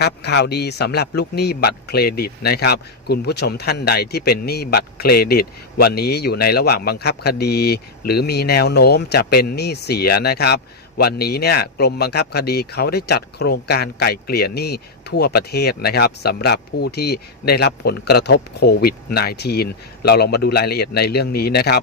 ครับข่าวดีสำหรับลูกหนี้บัตรเครดิตนะครับคุณผู้ชมท่านใดที่เป็นหนี้บัตรเครดิต วันนี้อยู่ในระหว่างบังคับคดี หรือมีแนวโน้มจะเป็นหนี้เสียนะครับ วันนี้เนี่ยกรมบังคับคดีเขาได้จัดโครงการไก่เกลี่ยหนี้ทั่วประเทศนะครับสำหรับผู้ที่ได้รับผลกระทบโควิด -19 เราลองมาดูรายละเอียดในเรื่องนี้นะครับ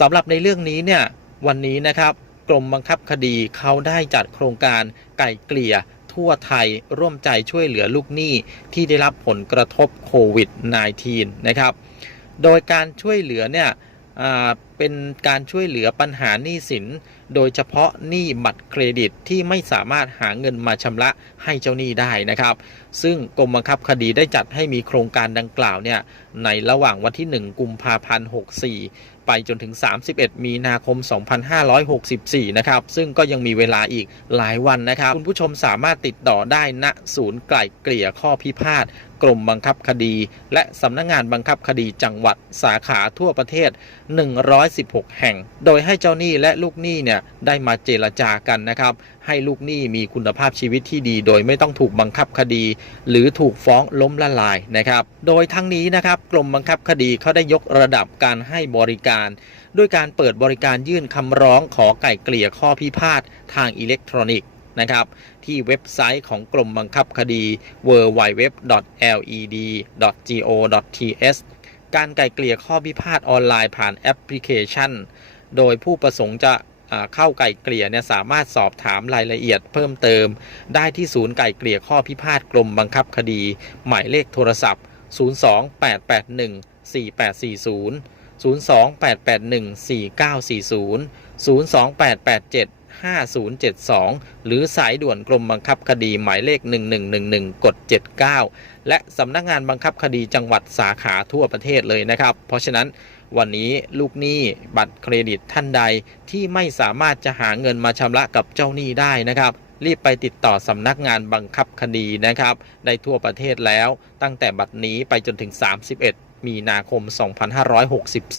สำหรับในเรื่องนี้เนี่ยวันนี้นะครับกรมบังคับคดีเขาได้จัดโครงการไก่เกลี่ย ทั่วไทยร่วมใจช่วยเหลือลูกหนี้ที่ได้รับผลกระทบโควิด -19 นะครับ โดยการช่วยเหลือเนี่ยเป็นการช่วยเหลือปัญหาหนี้สิน โดยเฉพาะหนี้บัตรเครดิตที่ไม่สามารถหาเงินมาชำระให้เจ้าหนี้ได้นะครับ ซึ่งกรมบังคับคดีได้จัดให้มีโครงการดังกล่าวเนี่ยในระหว่างวันที่ 1 กุมภาพันธ์ 64 ไปจนถึง 31 มีนาคม 2564 นะครับ ซึ่งก็ยังมีเวลาอีกหลายวันนะครับ คุณผู้ชมสามารถติดต่อได้ณศูนย์ไกล่เกลี่ยข้อพิพาทกรมบังคับคดี และสำนักงงานบังคับคดีจังหวัดสาขาทั่วประเทศ 116 แห่ง โดยให้เจ้าหนี้และลูกหนี้เนี่ยได้มาเจรจากันนะครับ ให้ลูกหนี้มีคุณภาพชีวิตที่ดี โดยไม่ต้องถูกบังคับคดี หรือถูกฟ้องล้มละลายนะครับ โดยทั้งนี้นะครับกรมบังคับคดีเขาได้ยกระดับการให้บริการ ด้วยการเปิดบริการยื่นคำร้องขอไก่เกลี่ยข้อพิพาททางอิเล็กทรอนิกส์ นะครับ ที่เว็บไซต์ของกรมบังคับคดี www.led.go.th การไก่เกลี่ยข้อพิพาทออนไลน์ผ่านแอปพลิเคชัน โดยผู้ประสงค์จะเข้าไก่เกลี่ยเนี่ยสามารถสอบถามรายละเอียดเพิ่มเติม ได้ที่ศูนย์ไก่เกลี่ยข้อพิพาทกรมบังคับคดี หมายเลขโทรศัพท์ 028814840 028814940 02887 5072 หรือสายด่วนกรมบังคับคดีหมายเลข 1111 กด 79 และสำนักงานบังคับคดีจังหวัดสาขาทั่วประเทศเลยนะครับ เพราะฉะนั้นวันนี้ลูกหนี้บัตรเครดิตท่านใดที่ไม่สามารถจะหาเงินมาชำระกับเจ้าหนี้ได้นะครับรีบไปติดต่อสำนักงานบังคับคดีนะครับ ได้ทั่วประเทศแล้วตั้งแต่บัดนี้ไปจนถึง 31 มีนาคม 2564